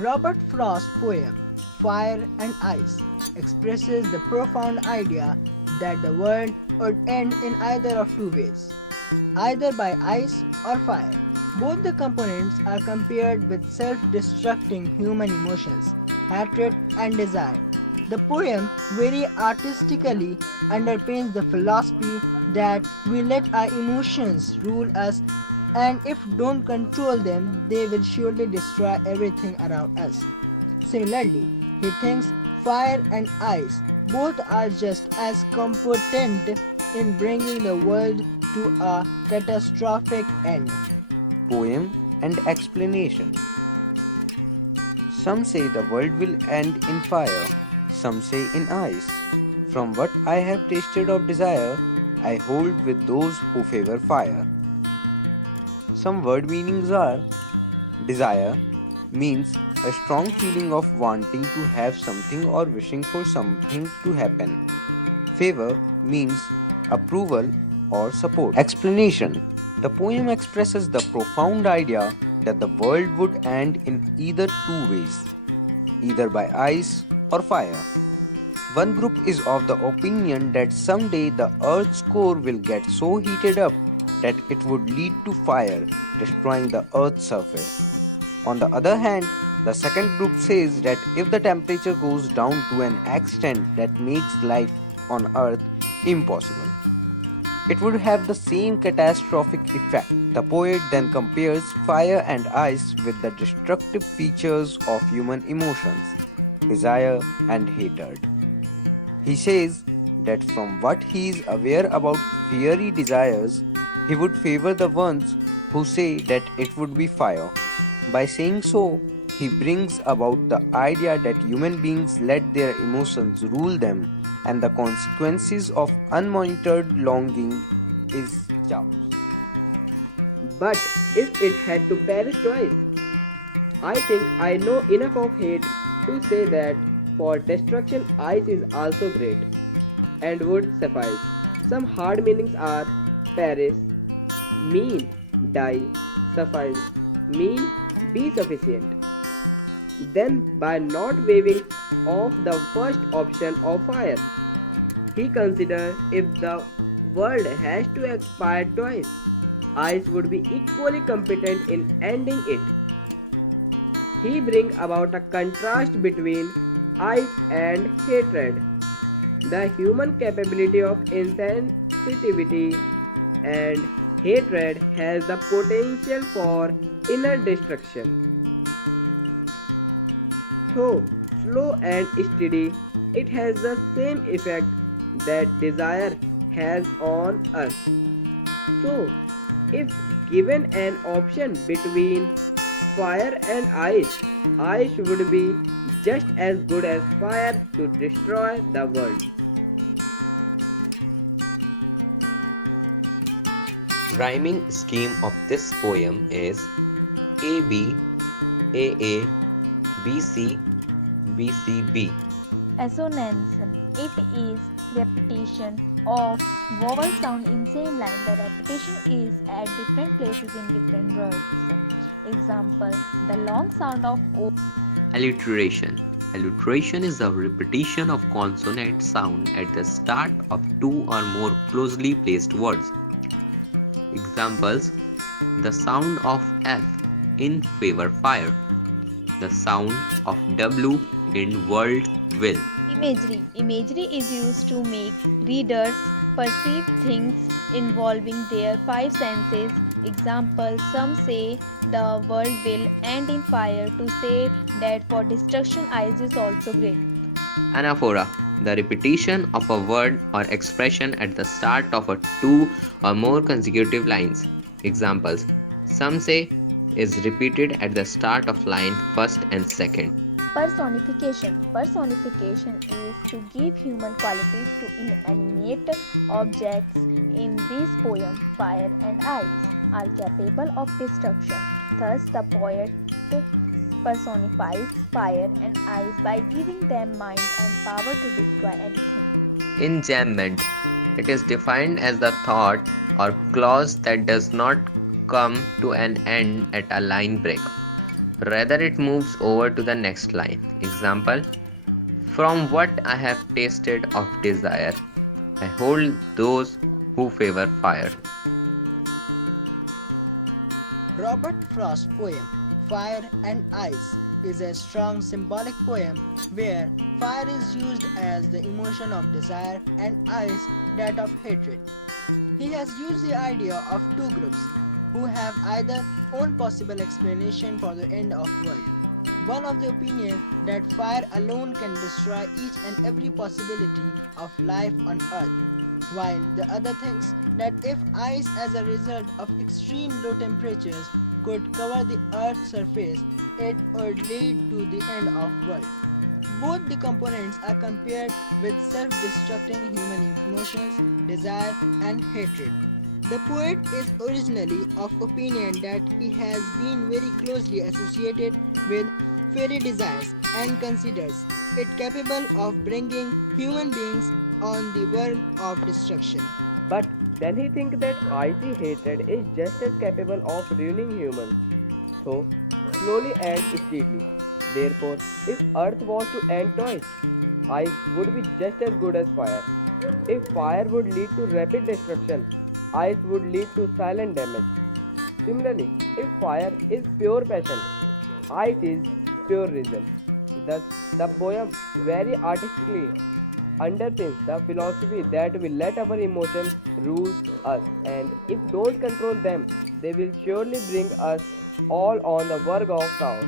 Robert Frost's poem Fire and Ice expresses the profound idea that the world would end in either of two ways, either by ice or fire. Both the components are compared with self destructing human emotions, hatred, and desire. The poem very artistically underpins the philosophy that we let our emotions rule us, and if don't control them, they will surely destroy everything around us. Similarly, he thinks fire and ice both are just as competent in bringing the world to a catastrophic end. Poem and explanation. Some say the world will end in fire, some say in ice. From what I have tasted of desire, I hold with those who favor fire. Some word meanings are: desire means a strong feeling of wanting to have something or wishing for something to happen. Favor means approval or support. Explanation. The poem expresses the profound idea that the world would end in either two ways, either by ice or fire. One group is of the opinion that someday the Earth's core will get so heated up that it would lead to fire, destroying the Earth's surface. On the other hand, the second group says that if the temperature goes down to an extent that makes life on Earth impossible, it would have the same catastrophic effect. The poet then compares fire and ice with the destructive features of human emotions, desire and hatred. He says that from what he is aware about fiery desires, he would favor the ones who say that it would be fire. By saying so, he brings about the idea that human beings let their emotions rule them, and the consequences of unmonitored longing is chaos. But if it had to perish twice, I think I know enough of hate to say that for destruction ice is also great and would suffice. Some hard meanings are perish, mean, die, suffice, mean, be sufficient. Then, by not waiving off the first option of fire, he considered if the world has to expire twice, ice would be equally competent in ending it. He brings about a contrast between ice and hatred, the human capability of insensitivity and hatred has the potential for inner destruction. Though slow and steady, it has the same effect that desire has on us. So, if given an option between fire and ice would be just as good as fire to destroy the world. Rhyming scheme of this poem is AB, AA, BC, BCB. Assonance. It is repetition of vowel sound in same line. The repetition is at different places in different words. Example: the long sound of O. Alliteration. Alliteration is the repetition of consonant sound at the start of two or more closely placed words. Examples: the sound of F in favor fire, the sound of W in world will. Imagery. Imagery is used to make readers perceive things involving their five senses. Example: some say the world will end in fire. To say that for destruction ice is also great. Anaphora. The repetition of a word or expression at the start of a two or more consecutive lines. Examples: some say is repeated at the start of line first and second. Personification. Personification is to give human qualities to inanimate objects. In this poem, fire and ice are capable of destruction. Thus, the poet personifies fire and ice by giving them mind and power to destroy anything. Enjambment. It is defined as the thought or clause that does not come to an end at a line break. Rather, it moves over to the next line. Example: from what I have tasted of desire, I hold those who favor fire. Robert Frost's poem Fire and Ice is a strong symbolic poem where fire is used as the emotion of desire and ice that of hatred. He has used the idea of two groups who have either own possible explanation for the end of world. One of the opinion that fire alone can destroy each and every possibility of life on earth, while the other thinks that if ice as a result of extreme low temperatures could cover the earth's surface, it would lead to the end of world. Both the components are compared with self-destructing human emotions, desire and hatred. The poet is originally of opinion that he has been very closely associated with fairy desires and considers it capable of bringing human beings on the verge of destruction. But then he thinks that icy hatred is just as capable of ruining humans, so slowly and steadily. Therefore, if Earth was to end twice, ice would be just as good as fire. If fire would lead to rapid destruction, ice would lead to silent damage. Similarly, if fire is pure passion, ice is pure reason. Thus, the poem very artistically underpins the philosophy that we let our emotions rule us, and if don't control them, they will surely bring us all on the verge of chaos.